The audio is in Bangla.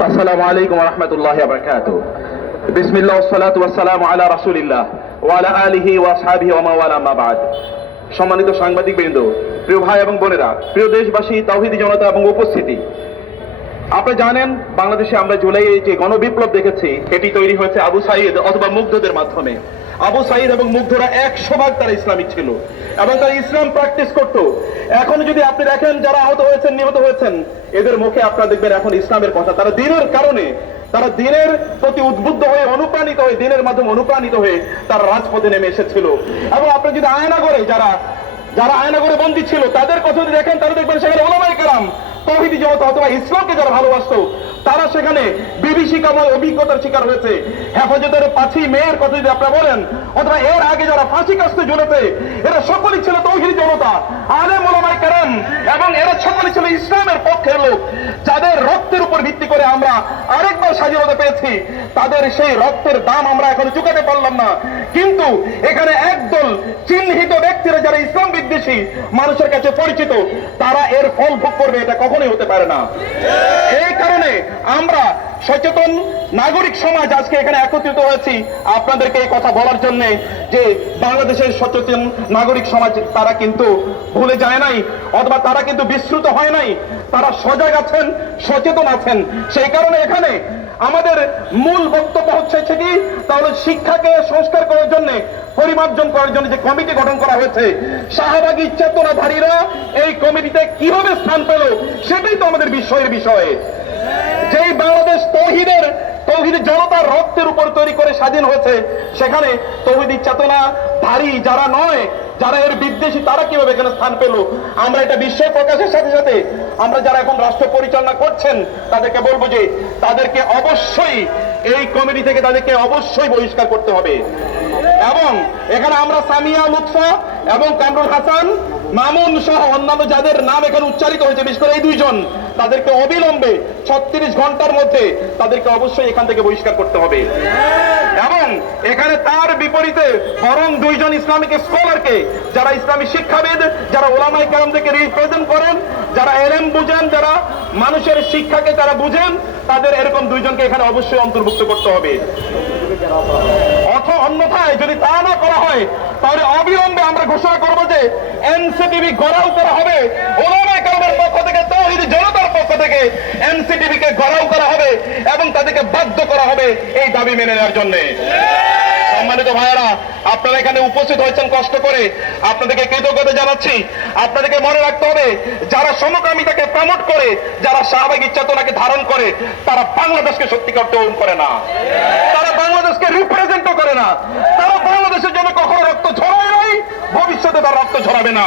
আসসালামু আলাইকুম রহমতুল্লাহ বরকাত বিসমিল্লাহ সালাত ওয়াসালাম আলা রাসুলিল্লাহ ওয়ালা আলিহি ওয়াসাবি আসহাবিহি ওয়া মাওয়ালা সম্মানিত সাংবাদিক বৃন্দ প্রিয় ভাই এবং বোনেরা, প্রিয় দেশবাসী, তাওহীদি জনতা এবং উপস্থিতি আপনি জানেন, বাংলাদেশে আমরা জুলাই যে গণবিপ্লব দেখেছি, এটি তৈরি হয়েছে আবু সাইদ অথবা মুগ্ধদের মাধ্যমে। আবু সাইদ এবং মুগ্ধরা একশো ভাগ তারা ইসলামিক ছিল এবং তারা ইসলাম প্র্যাকটিস করত। এখন যদি আপনি দেখেন, যারা আহত হয়েছেন, নিহত হয়েছেন, এদের মুখে আপনারা দেখবেন এখন ইসলামের কথা। তারা দিনের কারণে, তারা দিনের প্রতি উদ্বুদ্ধ হয়ে, অনুপ্রাণিত হয়ে, দিনের মাধ্যমে অনুপ্রাণিত হয়ে তারা রাজপথে নেমে এসেছিল। এবং আপনি যদি আয়না করে যারা যারা আয়নাগরে বন্দী ছিল, তাদের কথা যদি দেখেন, তারা দেখবেন সেখানে ওলামাই কালাম তহিদি জনতা অথবা ইসলামকে যারা ভালোবাসতো, তারা সেখানে বিভীষিকাময় অভিজ্ঞতার শিকার হয়েছে। হেফাজতের পাঁচি মেয়ের কথা যদি আপনারা বলেন, অথবা এর আগে যারা ফাঁসি কাস্তে ঝুলেছে, এরা সকলেই ছিল তৌহিদি জনতা আলে মোলামাই কারণ এবং এরা সকলই ছিল ইসলামের পক্ষের লোক, যাদের রক্তের উপর ভিত্তি করে আমরা স্বাধীনতা পেয়েছি তাদের সেই রক্তের দাম আমরা এখন চুকাতে পারলাম না। কিন্তু এখানে একদল চিহ্নিত ব্যক্তিরা যারা ইসলাম বিদ্বেষী মানুষের কাছে পরিচিত, তারা এর ফল ভোগ করবে, এটা কখনোই হতে পারে না। এই কারণে আমরা সচেতন নাগরিক সমাজ আজকে এখানে একত্রিত হয়েছি। আপনাদেরকে এই কথা বলার জন্য যে বাংলাদেশের সচেতন নাগরিক সমাজ, তারা কিন্তু ভুলে যায় নাই, অথবা তারা কিন্তু বিস্মৃত হয় নাই, তারা সজাগ আছেন, সচেতন আছেন। সেই কারণে এখানে আমাদের মূল বক্তব্য হচ্ছে সেটি তাহলে শিক্ষাকে সংস্কার করার জন্য, পরিমার্জন করার জন্য যে কমিটি গঠন করা হয়েছে, শাহবাগী চেতনাধারীরা এই কমিটিতে কীভাবে স্থান পেল, সেটাই তো আমাদের বিষয়ের বিষয়। যেই বাংলাদেশ তৌহিদের, তৌহিদ জনতার রক্তের উপর তৈরি করে স্বাধীন হয়েছে, সেখানে তৌহিদি চেতনা ধারী যারা নয় যারা এর বিদ্বেষী, তারা কীভাবে এখানে স্থান পেল? আমরা এটা বিশ্বের প্রকাশের সাথে সাথে আমরা যারা এখন রাষ্ট্র পরিচালনা করছেন, তাদেরকে বলব যে তাদেরকে অবশ্যই এই কমিটি থেকে তাদেরকে অবশ্যই বহিষ্কার করতে হবে। এবং এখানে আমরা সামিয়া লুৎফা এবং কামরুল হাসান, মামুন সহ অন্যান্য যাদের নাম এখানে উচ্চারিত হয়েছে, বিশেষ করে এই দুইজন, তাদেরকে অবিলম্বে ছত্রিশ ঘণ্টার মধ্যে তাদেরকে অবশ্যই এখান থেকে বহিষ্কার করতে হবে। এবং এখানে তার বিপরীতে বরং দুইজন ইসলামিক স্কলারকে, যারা ইসলামী শিক্ষাবিদ, যারা ওলামাই কালামদেরকে রিপ্রেজেন্ট করেন, যারা এলএম বুঝেন, যারা মানুষের শিক্ষাকে যারা বুঝেন, তাদের এরকম দুইজনকে এখানে অবশ্যই অন্তর্ভুক্ত করতে হবে। অন্যথায় যদি তা না করা হয়, তাহলে অবিলম্বে আমরা ঘোষণা করব যে এনসিটিভি গড়াও করা হবে। ওলামায়ে কেরামের পক্ষ থেকে তৌহিদ জনতার পক্ষ থেকে এনসিটিভি কে গড়াও করা এবং তাদেরকে বাধ্য করা হবে এই দাবি মেনে নেওয়ার জন্য। সম্মানিত ভাইয়েরা, আপনারা এখানে উপস্থিত হয়েছেন কষ্ট করে। আপনাদেরকে কৃতজ্ঞতা জানাচ্ছি। আপনাদেরকে মনে রাখতে হবে, যারা সমকামিতাকে প্রমোট করে, যারা শাহবাগী চেতনাকে ধারণ করে, তারা বাংলাদেশকে সত্যিকার গ্রহণ করে না। তারা বাংলাদেশকে রিপ্রেজেন্টও করে না। তারা বাংলাদেশের জন্য কখনো রক্ত ঝরায় নাই, ভবিষ্যতে তারা রক্ত ঝরাবে না।